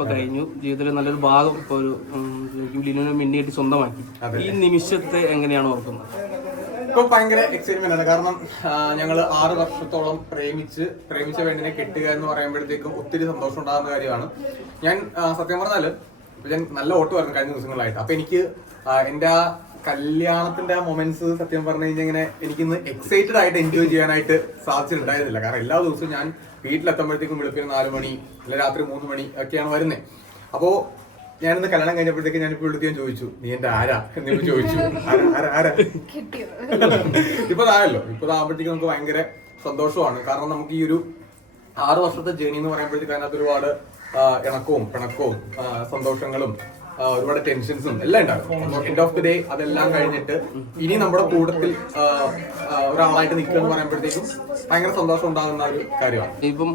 ഇപ്പൊ കഴിഞ്ഞു. ജീവിതത്തിലെ നല്ലൊരു ഭാഗം ഇപ്പൊ ഒരു ലിനുവിനെ മിന്നിയായിട്ട് സ്വന്തമാക്കി. ഈ നിമിഷത്തെ എങ്ങനെയാണ് ഓർക്കുന്നത്? ഇപ്പൊ ഭയങ്കര എക്സൈറ്റ്മെന്റ് ആണ്. കാരണം ഞങ്ങൾ 6 വർഷത്തോളം പ്രേമിച്ച പെണ്ണിനെ കെട്ടുക എന്ന് പറയുമ്പോഴത്തേക്കും ഒത്തിരി സന്തോഷം ഉണ്ടാകുന്ന കാര്യമാണ്. ഞാൻ സത്യം പറഞ്ഞാല് ഞാൻ നല്ല ഓട്ടമായിരുന്നു കഴിഞ്ഞ ദിവസങ്ങളായിട്ട്. അപ്പൊ എനിക്ക് എന്റെ ആ കല്യാണത്തിന്റെ ആ മൊമെന്റ്സ് സത്യം പറഞ്ഞു കഴിഞ്ഞാൽ ഇങ്ങനെ എനിക്കിന്ന് എക്സൈറ്റഡ് ആയിട്ട് എൻജോയ് ചെയ്യാനായിട്ട് സാധിച്ചിട്ടുണ്ടായിരുന്നില്ല. കാരണം എല്ലാ ദിവസവും ഞാൻ വീട്ടിലെത്തുമ്പോഴത്തേക്കും വെളുപ്പിന് 4 മണി അല്ലെ രാത്രി 3 മണി ഒക്കെയാണ് വരുന്നത്. അപ്പോ ഞാനിന്ന് കല്യാണം കഴിഞ്ഞപ്പോഴത്തേക്ക് ഞാനിപ്പോ വിളിക്കാൻ ചോദിച്ചു, നീ എന്റെ ആരാ എന്നിപ്പോ ചോദിച്ചു. ആരാ ഇപ്പൊ ആയല്ലോ. ഇപ്പൊ ആകുമ്പോഴത്തേക്ക് നമുക്ക് ഭയങ്കര സന്തോഷമാണ്. കാരണം നമുക്ക് ഈ ഒരു 6 വർഷത്തെ ജേണി എന്ന് പറയുമ്പോഴത്തേക്ക് അതിനകത്ത് ഒരുപാട് ഇണക്കവും പിണക്കവും സന്തോഷങ്ങളും ഒരുപാട് ടെൻഷൻസും എല്ലാം ഉണ്ടാകും. എൻഡ് ഓഫ് ദി ഡേ അതെല്ലാം കഴിഞ്ഞിട്ട് ഇനി നമ്മുടെ കൂട്ടത്തിൽ ഒരാളായിട്ട് നിൽക്കുക എന്ന് പറയുമ്പോഴത്തേക്കും ഭയങ്കര സന്തോഷം ഉണ്ടാകുന്ന ഒരു കാര്യമാണ്. ഇപ്പം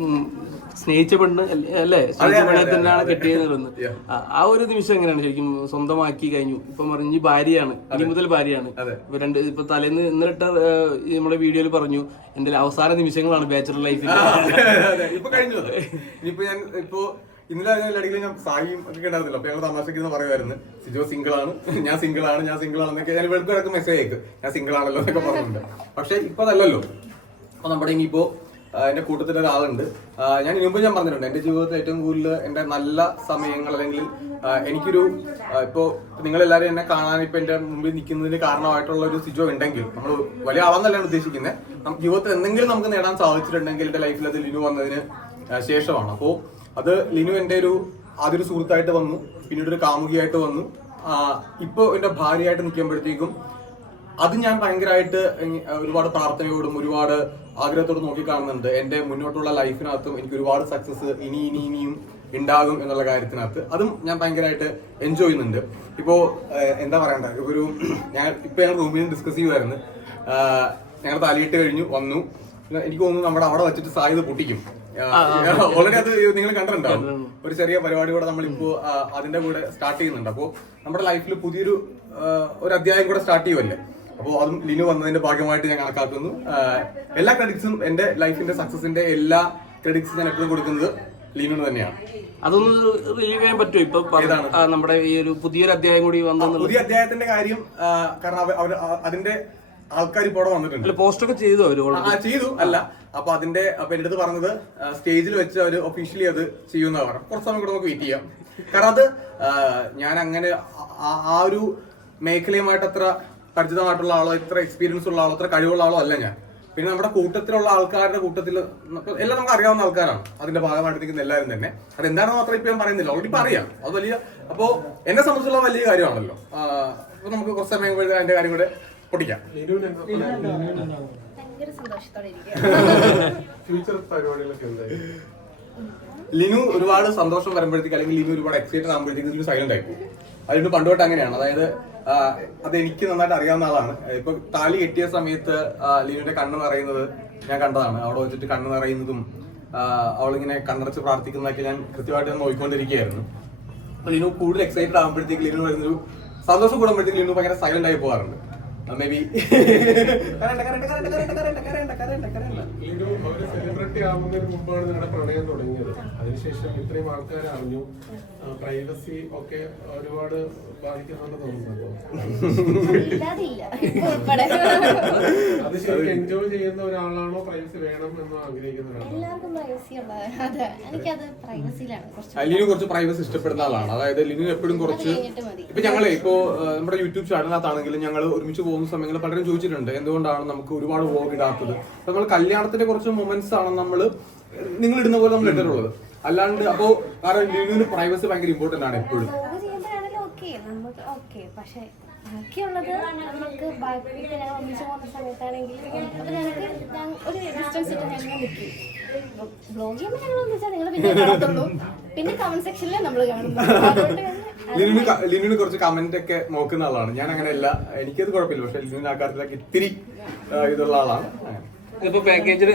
സ്നേഹിച്ച പെണ്ണ് അല്ലേ, സ്നേഹിച്ച പെണ്ണെ തന്നെയാണ് കെട്ടിയെന്ന് ആ ഒരു നിമിഷം എങ്ങനെയാണ് ശരിക്കും സ്വന്തമാക്കി കഴിഞ്ഞു? ഇപ്പൊ പറഞ്ഞ ഭാര്യയാണ്, ഇനി മുതൽ ഭാര്യയാണ്. ഇപ്പൊ തലേന്ന് ഇന്നലിട്ട നമ്മുടെ വീഡിയോയിൽ പറഞ്ഞു എന്റെ അവസാന നിമിഷങ്ങളാണ് ബാച്ചലർ ലൈഫിൽ. ഇപ്പൊ കഴിഞ്ഞു. ഇനിയിപ്പോ ഞാൻ ഇന്നലെ അടിയിൽ ഞാൻ സായിയും ഒക്കെ ഉണ്ടായിരുന്നില്ല. അപ്പൊ ഞങ്ങൾ തമാശയ്ക്ക് പറയുമായിരുന്നു, സിജോ സിംഗിൾ ആണ്, ഞാൻ സിംഗിൾ ആണ് എന്നൊക്കെ ഞാൻ വെളുപ്പ് കിടക്കും മെസ്സേജ് അയക്കും, ഞാൻ സിംഗിൾ ആണല്ലോ എന്നൊക്കെ പറഞ്ഞിട്ടുണ്ട്. പക്ഷെ ഇപ്പൊ അതല്ലല്ലോ. അപ്പൊ നമ്മുടെ ഇനിയിപ്പോ എന്റെ കൂട്ടത്തിൽ ഒരാളുണ്ട്. ഞാൻ മുമ്പ് ഞാൻ പറഞ്ഞിട്ടുണ്ട്, എന്റെ ജീവിതത്തിൽ ഏറ്റവും കൂടുതൽ എന്റെ നല്ല സമയങ്ങൾ അല്ലെങ്കിൽ എനിക്കൊരു ഇപ്പോ നിങ്ങളെല്ലാവരും എന്നെ കാണാൻ ഇപ്പൊ എന്റെ മുമ്പിൽ നിൽക്കുന്നതിന് കാരണമായിട്ടുള്ള ഒരു സിജോ ഉണ്ടെങ്കിൽ, നമ്മൾ വലിയ ആളെന്നല്ലാണ് ഉദ്ദേശിക്കുന്നത്, നമുക്ക് ജീവിതത്തിൽ എന്തെങ്കിലും നമുക്ക് നേടാൻ സാധിച്ചിട്ടുണ്ടെങ്കിൽ എന്റെ ലൈഫിൽ അത് ലിനു വന്നതിന് ശേഷമാണ്. അപ്പോ അത് ലിനു എന്റെ ആദ്യൊരു സുഹൃത്തായിട്ട് വന്നു, പിന്നീട് ഒരു കാമുകിയായിട്ട് വന്നു, ഇപ്പൊ എന്റെ ഭാര്യയായിട്ട് നിൽക്കുമ്പോഴത്തേക്കും അത് ഞാൻ ഭയങ്കരമായിട്ട് ഒരുപാട് പ്രാർത്ഥനയോടും ഒരുപാട് ആഗ്രഹത്തോടും നോക്കിക്കാണുന്നുണ്ട്. എന്റെ മുന്നോട്ടുള്ള ലൈഫിനകത്തും എനിക്ക് ഒരുപാട് സക്സസ് ഇനിയും ഉണ്ടാകും എന്നുള്ള കാര്യത്തിനകത്ത് അതും ഞാൻ ഭയങ്കരമായിട്ട് എൻജോയ് ചെയ്യുന്നുണ്ട്. ഇപ്പോ എന്താ പറയണ്ട, ഞങ്ങൾ റൂമിൽ ഡിസ്കസ് ചെയ്യുമായിരുന്നു. ഞങ്ങൾ താലിയിട്ട് കഴിഞ്ഞു വന്നു. എനിക്ക് തോന്നുന്നു നമ്മുടെ അവിടെ വെച്ചിട്ട് സാധ്യത പൊട്ടിക്കും. ഓൾറെഡി അത് നിങ്ങൾ കണ്ടിട്ടുണ്ടാവും. ഒരു ചെറിയ പരിപാടി കൂടെ നമ്മളിപ്പോ അതിന്റെ കൂടെ സ്റ്റാർട്ട് ചെയ്യുന്നുണ്ട്. അപ്പോ നമ്മുടെ ലൈഫിൽ പുതിയൊരു അധ്യായം കൂടെ സ്റ്റാർട്ട് ചെയ്യുമല്ലേ. അപ്പോൾ അതും ലിനു വന്നതിന്റെ ഭാഗമായിട്ട് ഞാൻ കണക്കാക്കുന്നു. എല്ലാ ക്രെഡിറ്റ്സും എന്റെ ലൈഫിന്റെ സക്സസിന്റെ എല്ലാ ക്രെഡിറ്റ്സും ഞാൻ എപ്പോഴും കൊടുക്കുന്നത് ലിനുവിന് തന്നെയാണ്. അതൊന്ന് റിലീവ് ചെയ്യാൻ പറ്റുമോ? ഇപ്പൊ നമ്മുടെ ഈ ഒരു പുതിയൊരു അധ്യായം കൂടി വന്നു. പുതിയ അധ്യായത്തിന്റെ കാര്യം കാരണം അതിന്റെ ആൾക്കാർ ഇപ്പോൾ അവിടെ വന്നിട്ടുണ്ട്. പോസ്റ്റൊക്കെ ചെയ്തു ചെയ്തു അല്ല. അപ്പൊ എന്റെ അടുത്ത് പറഞ്ഞത് സ്റ്റേജിൽ വെച്ച് അവര് ഒഫീഷ്യലി അത് ചെയ്യുന്ന പറഞ്ഞു. കുറച്ച് സമയം കൂടെ നമുക്ക് വെയിറ്റ് ചെയ്യാം. കാരണം അത് ഞാൻ അങ്ങനെ ആ ഒരു മേഖലയുമായിട്ട് അത്ര പരിചിതമായിട്ടുള്ള ആളോ, ഇത്ര എക്സ്പീരിയൻസ് ഉള്ള ആളോ, അത്ര കഴിവുള്ള ആളോ അല്ല ഞാൻ. പിന്നെ നമ്മുടെ കൂട്ടത്തിലുള്ള ആൾക്കാരുടെ കൂട്ടത്തിൽ എല്ലാം നമുക്ക് അറിയാവുന്ന ആൾക്കാരാണ് അതിന്റെ ഭാഗമായിട്ട് നിൽക്കുന്ന എല്ലാവരും തന്നെ. അതെന്താണെന്ന് മാത്രം ഇപ്പൊ ഞാൻ പറയുന്നില്ല, ഓൾറെഡി പറയാം. അത് വലിയ അപ്പോ എന്നെ സംബന്ധിച്ചുള്ള വലിയ കാര്യമാണല്ലോ. അപ്പൊ നമുക്ക് കുറച്ച് സമയം കഴിഞ്ഞാൽ അതിന്റെ കാര്യം കൂടെ പൊട്ടിക്കാം. ലിനു ഒരുപാട് സന്തോഷം വരുമ്പോഴത്തേക്ക് അല്ലെങ്കിൽ ലിനു ഒരുപാട് എക്സൈറ്റഡ് ആകുമ്പോഴത്തേക്ക് ലിനു സൈലന്റ് ആയി പോകും. അതിന് പണ്ടുതൊട്ട് അങ്ങനെയാണ്. അതായത് അത് എനിക്ക് നന്നായിട്ട് അറിയാവുന്ന ആളാണ്. ഇപ്പൊ താലി കെട്ടിയ സമയത്ത് ലിനുവിന്റെ കണ്ണ് നിറയുന്നത് ഞാൻ കണ്ടതാണ്. അവിടെ വെച്ചിട്ട് കണ്ണ് നിറയുന്നതും അവളിങ്ങനെ കണ്ണടച്ച് പ്രാർത്ഥിക്കുന്നതൊക്കെ ഞാൻ കൃത്യമായിട്ട് നോക്കിക്കൊണ്ടിരിക്കുകയായിരുന്നു. അപ്പൊ ലിനു കൂടുതൽ എക്സൈറ്റഡ് ആകുമ്പോഴത്തേക്ക് ലിനു വരുന്നൊരു സന്തോഷം കൂടുമ്പോഴത്തേക്ക് ലിനു ഭയങ്കര സൈലന്റ് ആയി പോകാറുണ്ട്. മേ ബി സെലിബ്രിറ്റി ആവുന്നതിന് മുമ്പാണ് നിങ്ങളുടെ പ്രണയം തുടങ്ങിയത്. അതിനുശേഷം ഇത്രയും ആൾക്കാർ അറിഞ്ഞു, പ്രൈവസി ഒക്കെ ഒരുപാട് ബാധിക്കുന്നുണ്ട് തോന്നുന്നു. അത് ശരിക്കും എൻജോയ് ചെയ്യുന്ന ഒരാളാണോ പ്രൈവസി വേണം എന്ന് ആഗ്രഹിക്കുന്ന ലിനു കുറച്ച് പ്രൈവസി ഇഷ്ടപ്പെടുന്ന ആളാണ്. അതായത് ലിനു എപ്പോഴും കുറച്ച് ഇപ്പൊ ഞങ്ങളെ നമ്മുടെ യൂട്യൂബ് ചാനലിനകത്താണെങ്കിലും ഞങ്ങൾ ഒരുമിച്ച് പോകുന്ന സമയങ്ങളിൽ പലരും ചോദിച്ചിട്ടുണ്ട് എന്തുകൊണ്ടാണ് നമുക്ക് ഒരുപാട് വ്ലോഗ് ഇടാത്തത്. നമ്മൾ കല്യാണത്തിന്റെ കുറച്ച് മൊമെന്റ്സ് ആണ് നിങ്ങൾ ഇടുന്ന പോലെ നമ്മൾ ഇട്ടിട്ടുള്ളത്. അല്ലാണ്ട് അപ്പോ കാരണം ലിനുവിന് പ്രൈവസി ഭയങ്കര ഇമ്പോർട്ടന്റ് ആണ് എപ്പോഴും. പക്ഷെ ബാക്കിയുള്ളത് നമുക്ക് ഒന്നിച്ച് പോകുന്ന സമയത്താണെങ്കിൽ ഒരു ഡിസ്റ്റൻസ് ഇട്ട് ഞങ്ങൾ നിൽക്കും. ബ്ലോഗ് ചെയ്യുമ്പോൾ ഞങ്ങൾ ഒന്നിച്ചാൽ നിങ്ങൾ പിന്നെ കാണത്തുള്ളൂ. പിന്നെ കമന്റ് സെക്ഷനിൽ നമ്മൾ കാണുന്നു. ലിനുവിന് കുറച്ച് കമന്റ് ഒക്കെ നോക്കുന്ന ആളാണ്. ഞാൻ അങ്ങനെയല്ല, എനിക്കത് കുഴപ്പമില്ല. പക്ഷെ ലിനുവിന് ആ കാര്യത്തിലൊക്കെ ഇത്തിരി ഇതുള്ള ആളാണ്. ഇപ്പൊ പാക്കേജിൽ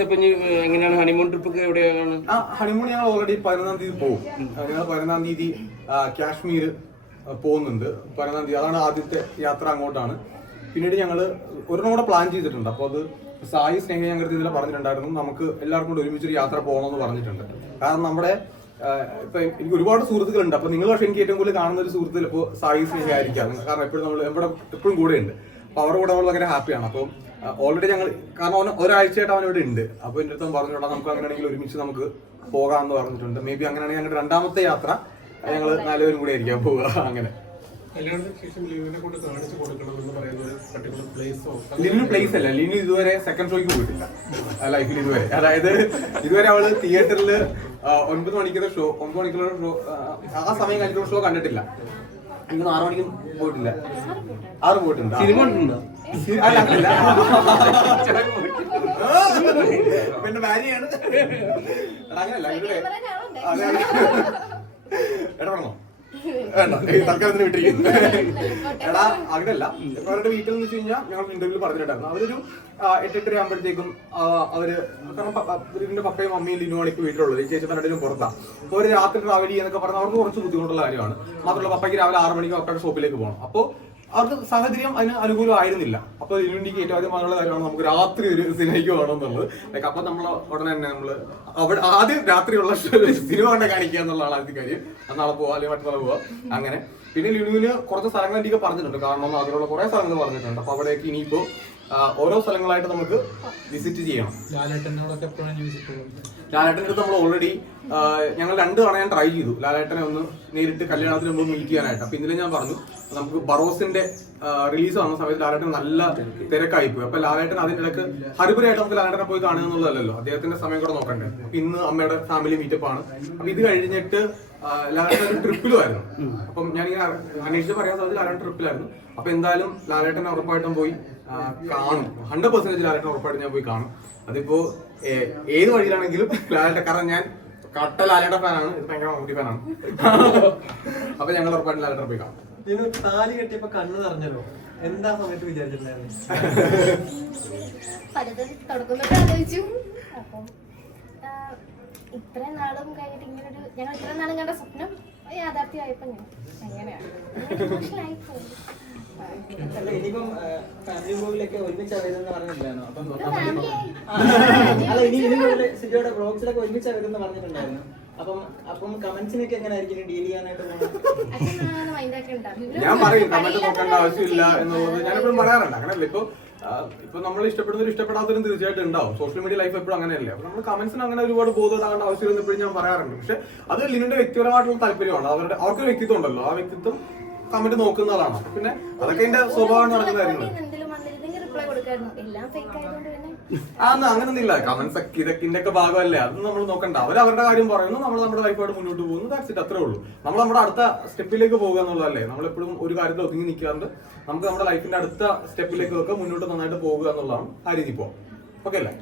എങ്ങനെയാണ് ഹണിമൂൺ ട്രിപ്പ് എവിടെയാണ്? ഹണിമൂൺ ഞങ്ങൾ ഓൾറെഡി 11-ാം തീയതി പോകും. ഞങ്ങൾ 11-ാം തീയതി കാശ്മീർ പോകുന്നുണ്ട്. 11-ാം തീയതി അതാണ് ആദ്യത്തെ യാത്ര, അങ്ങോട്ടാണ്. പിന്നീട് ഞങ്ങൾ ഒരെണ്ണം കൂടെ പ്ലാൻ ചെയ്തിട്ടുണ്ട്. അപ്പോൾ അത് സായി സ്നേഹ ഞങ്ങളുടെ ഇതിൽ പറഞ്ഞിട്ടുണ്ടായിരുന്നു, നമുക്ക് എല്ലാവർക്കും കൂടെ ഒരുമിച്ചൊരു യാത്ര പോകണമെന്ന് പറഞ്ഞിട്ടുണ്ട്. കാരണം നമ്മുടെ ഇപ്പൊ എനിക്ക് ഒരുപാട് സുഹൃത്തുക്കളുണ്ട്. അപ്പൊ നിങ്ങൾ പക്ഷെ എനിക്ക് ഏറ്റവും കൂടുതൽ കാണുന്ന ഒരു സുഹൃത്ത് ചിലപ്പോൾ സായി സ്നേഹിയായിരിക്കാം. കാരണം എപ്പോഴും നമ്മൾ എപ്പോഴും കൂടെ ഉണ്ട്. അപ്പൊ അവരുടെ കൂടെ ഭയങ്കര ഹാപ്പിയാണ്. അപ്പോൾ ഓൾറെഡി ഞങ്ങൾ കാരണം അവൻ ഒരാഴ്ചയായിട്ട് അവൻ ഇവിടെ ഉണ്ട്. അപ്പൊ എന്റെ അടുത്ത് പറഞ്ഞിട്ടുണ്ടോ നമുക്ക് അങ്ങനെയാണെങ്കിൽ ഒരുമിച്ച് നമുക്ക് പോകാമെന്ന് പറഞ്ഞിട്ടുണ്ട്. മേ ബി അങ്ങനെയാണെങ്കിൽ ഞങ്ങളുടെ രണ്ടാമത്തെ യാത്ര ഞങ്ങൾ 4 പേരും കൂടെ ആയിരിക്കാം പോവുക. അങ്ങനെ കല്യാണത്തിന് ശേഷം ലിനുവിനെ കൊണ്ട് കാണിച്ചു കൊടുക്കണമെന്ന് പറയുന്ന ഒരു പർട്ടിക്കുലർ പ്ലേസോ? ലിനു പ്ലേസ് അല്ല, ലിനു ഇതുവരെ സെക്കൻഡ് ഷോയ്ക്ക് പോയിട്ടില്ല ലൈഫിൽ ഇതുവരെ. അതായത് ഇതുവരെ അവള് തിയേറ്ററിൽ 9 മണിക്കുള്ള ഷോ ആ സമയം കഴിഞ്ഞിട്ടുള്ള ഷോ കണ്ടിട്ടില്ല. എനിക്ക് 6 മണിക്കും പോയിട്ടില്ല. 6 പോയിട്ടുണ്ട്. സിനിമ ഉണ്ടോ? അല്ല അങ്ങനല്ല, പിന്നെ ഭാര്യയാണ്. അങ്ങനല്ല ഇടപെടണോ? വേണ്ട, തൽക്കാലത്തിന് വിട്ടിരിക്കുന്നു. എടാ അങ്ങനല്ല, അവരുടെ വീട്ടിൽ എന്ന് വെച്ച് കഴിഞ്ഞാൽ ഞങ്ങൾ ഇന്റർവ്യൂ പറഞ്ഞിട്ടുണ്ടായിരുന്നു. അവരൊരു 8-8 ആകുമ്പോഴത്തേക്കും അവര് കാരണം ഇവരുടെ പപ്പയും അമ്മയും ലിനുവാണ് ഇപ്പൊ വീട്ടിലുള്ളത്. ചേച്ചി രണ്ടിനും പുറത്താണ്. അപ്പോൾ ഒരു രാത്രി ട്രാവൽ ചെയ്യുന്നൊക്കെ പറഞ്ഞാൽ അവർക്ക് കുറച്ച് ബുദ്ധിമുട്ടുള്ള കാര്യമാണ്. മാത്രമല്ല പപ്പയ്ക്ക് രാവിലെ 6 മണിക്ക് പപ്പയുടെ ഷോപ്പിലേക്ക് പോകണം. അപ്പോൾ അവർക്ക് സാഹചര്യം അതിന് അനുകൂലമായിരുന്നില്ല. അപ്പോൾ ലിനുവിന്റെ ഏറ്റവും ആദ്യം പറഞ്ഞുള്ള കാര്യമാണ് നമുക്ക് രാത്രി ഒരു സിനിമയ്ക്ക് പോകണമെന്നുള്ളത്. ലൈക്ക് അപ്പൊ നമ്മൾ ഉടനെ തന്നെ നമ്മള് അവിടെ ആദ്യം രാത്രിയുള്ള സിനിമ കൊണ്ട് കാണിക്കുക എന്നുള്ളതാണ് ആദ്യത്തെ കാര്യം. നാളെ പോവാ അല്ലെങ്കിൽ മറ്റന്നാളെ പോവാ അങ്ങനെ. പിന്നെ ലിനുവിന് കുറച്ച് സ്ഥലങ്ങൾ എനിക്ക് പറഞ്ഞിട്ടുണ്ട്. കാരണം അതിലുള്ള കുറെ സ്ഥലങ്ങൾ പറഞ്ഞിട്ടുണ്ട്. അപ്പൊ അവിടേക്ക് ഇനിയിപ്പോ ഓരോ സ്ഥലങ്ങളായിട്ട് നമുക്ക് വിസിറ്റ് ചെയ്യണം. ലാലേട്ടൻ്റെ അടുത്ത് നമ്മൾ ഓൾറെഡി ഞങ്ങൾ 2 തവണ ഞാൻ ട്രൈ ചെയ്തു ലാലേട്ടനെ ഒന്ന് നേരിട്ട് കല്യാണത്തിന് മുമ്പ് മീറ്റ് ചെയ്യാനായിട്ട്. അപ്പൊ ഇന്നലെ ഞാൻ പറഞ്ഞു നമുക്ക് ബറോസിന്റെ റിലീസ് വന്ന സമയത്ത് ലാലേട്ടൻ നല്ല തിരക്കായി പോയി. അപ്പൊ ലാലേട്ടൻ അതിന്റെ ഇടയ്ക്ക് ഹരിപുരമായിട്ട് നമുക്ക് ലാലേട്ടനെ പോയി കാണുക എന്നുള്ളതല്ലോ, അദ്ദേഹത്തിന്റെ സമയം കൂടെ നോക്കണ്ടേ. അപ്പൊ ഇന്ന് അമ്മയുടെ ഫാമിലി മീറ്റപ്പ് ആണ്. അപ്പൊ ഇത് കഴിഞ്ഞിട്ട് ലാലേട്ടൻ ഒരു ട്രിപ്പിലുമായിരുന്നു. അപ്പം ഞാനിങ്ങനെ അന്വേഷിച്ച് പറയാൻ സാധിച്ചു ലാലേട്ടൻ ട്രിപ്പിലായിരുന്നു. അപ്പൊ എന്തായാലും ലാലേട്ടനെ ഉറപ്പായിട്ടും പോയി കാണും. 100% ലാലേട്ടൻ ഉറപ്പായിട്ടും ഞാൻ പോയി കാണും. അതിപ്പോ ഏത് വഴിയിലാണെങ്കിലും ലാലേട്ടൻ, കാരണം ഞാൻ കട്ട ലാലേട്ട ഫാനാണ്, ഇത് ഭയങ്കര മമ്മൂട്ടി ഫാനാണ്. അപ്പൊ ഞങ്ങൾ ഉറപ്പായിട്ടും ലാലേട്ടൻ പോയി കാണും. താലി കെട്ടിയപ്പോ കണ്ണ് നിറഞ്ഞല്ലോ, എന്താ സമയത്ത് വിചാരിച്ചിട്ടുണ്ടായിരുന്നു? പലതും തുടങ്ങുന്നൊക്കെ ആലോചിച്ചു. അപ്പം ഇത്രയും നാളും കഴിഞ്ഞിട്ട് ഇങ്ങനൊരു ഞങ്ങൾ ഇത്രയും നാളും കണ്ട സ്വപ്നം യാഥാർത്ഥ്യമായപ്പോ ഞാൻ അങ്ങനെയാണ് ഇമോഷണലായി പോയി. ഇനിയിപ്പം ഫാമിലി മൂവിലൊക്കെ ഒരുമിച്ച് വരുന്ന പറഞ്ഞില്ലായിരുന്നു. അപ്പം ഫാമിലിയായി ഇനി സിജോയുടെ ബ്ലോഗ്സിലൊക്കെ ഒരുമിച്ച് വരുന്ന പറഞ്ഞിട്ടുണ്ടായിരുന്നു. അപ്പം കമന്റ്സിനൊക്കെ എങ്ങനെയായിരിക്കും ഡീൽ ചെയ്യാനായിട്ട് ഞാൻ പറയും കമന്റ് നോക്കേണ്ട ആവശ്യമില്ല എന്നുള്ളത് ഞാൻ എപ്പോഴും പറയാറുണ്ട്. അങ്ങനെയല്ല, ഇപ്പൊ നമ്മൾ ഇഷ്ടപ്പെടുന്നവരും ഇഷ്ടപ്പെടാത്തവരും തീർച്ചയായിട്ടും ഉണ്ടാവും. സോഷ്യൽ മീഡിയ ലൈഫ് എപ്പോഴും അങ്ങനെയല്ലേ. അപ്പൊ നമ്മൾ കമന്റ്സിന് അങ്ങനെ ഒരുപാട് ബോധമാകേണ്ട ആവശ്യമില്ലെന്ന് എപ്പോഴും ഞാൻ പറയാറുണ്ട്. പക്ഷെ അത് ലിനുവിന്റെ വ്യക്തിപരമായിട്ടുള്ള താല്പര്യമാണ്. അവർക്കൊരു വ്യക്തിത്വം ഉണ്ടല്ലോ, ആ വ്യക്തിത്വം കമന്റ് നോക്കുന്നതാണ്. പിന്നെ അതൊക്കെ എന്റെ സ്വഭാവം നടക്കുന്ന കാര്യങ്ങൾ. അങ്ങനൊന്നും ഇല്ല. കമന്റ്സ് ഇതൊക്കെ ഒക്കെ ഭാഗമല്ലേ, അത് നമ്മൾ നോക്കണ്ട. അവരുടെ കാര്യം പറയുന്നു, നമ്മൾ നമ്മുടെ ലൈഫായിട്ട് മുന്നോട്ട് പോകുന്നു. ദാറ്റ്സ് ഇറ്റ്, അത്രേ ഉള്ളൂ. നമ്മൾ നമ്മുടെ അടുത്ത സ്റ്റെപ്പിലേക്ക് പോകുക എന്നുള്ളതല്ലേ. നമ്മളെപ്പോഴും ഒരു കാര്യത്തിൽ ഒതുങ്ങി നിൽക്കാറുണ്ട്. നമുക്ക് നമ്മുടെ ലൈഫിന്റെ അടുത്ത സ്റ്റെപ്പിലേക്ക് ഒക്കെ മുന്നോട്ട് നന്നായിട്ട് പോകുക എന്നുള്ളതാണ് ആ രീതി. പോകാം. ഓക്കെ അല്ലേ?